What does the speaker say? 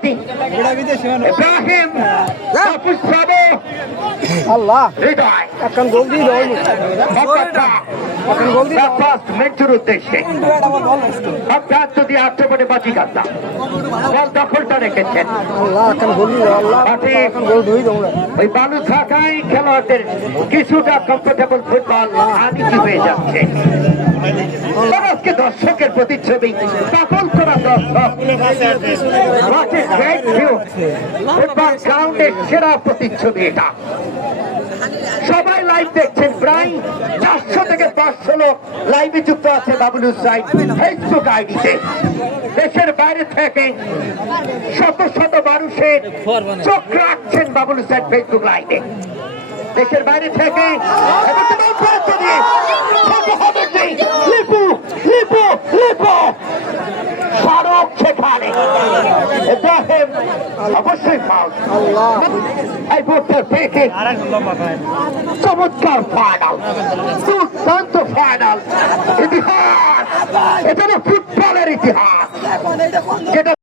ready Ibrahim আল্লাহ হৃদয় এখন গোল দিয়ে দাও এখন গোল দিয়ে ফার্স্ট ম্যাচের উদ্দেশ্যে অর্থাৎ যদি আক্রমণে বাজি কাটতাম বল দখলটা রেখেছেন আল্লাহ এখন গোল দিয়ে দাও আল্লাহ এখন গোল দিয়ে দাও ওই বালু থাকায় খেলোয়াড়দের কিছুটা কমফোর্টেবল ফুটবল আনিজি হয়ে যাচ্ছে আজকে দর্শকের প্রতিচ্ছবি দখল করা দর্শক ফুটবল গ্রাউন্ডের সেরা প্রতিচ্ছবি এটা সবাই লাইভ দেখছেন প্রায় 400 থেকে 500 লোক লাইভে যুক্ত আছে বাবুল সাইড ফেসবুক আইডিতে দেশের বাইরে থেকে শত শত মানুষের চোখ রাখছেন বাবুল সাইড ফেসবুক লাইভে দেশের বাইরে থেকে লিপু লিপু লিপু ফারুক সেখানে ইব্রাহিম অবশ্যই ফাউল এই বোর্ডটার পেটে চমৎকার ফাইনাল দুর্দান্ত ফাইনাল ইতিহাস এটা ফুটবলের ইতিহাস যেটা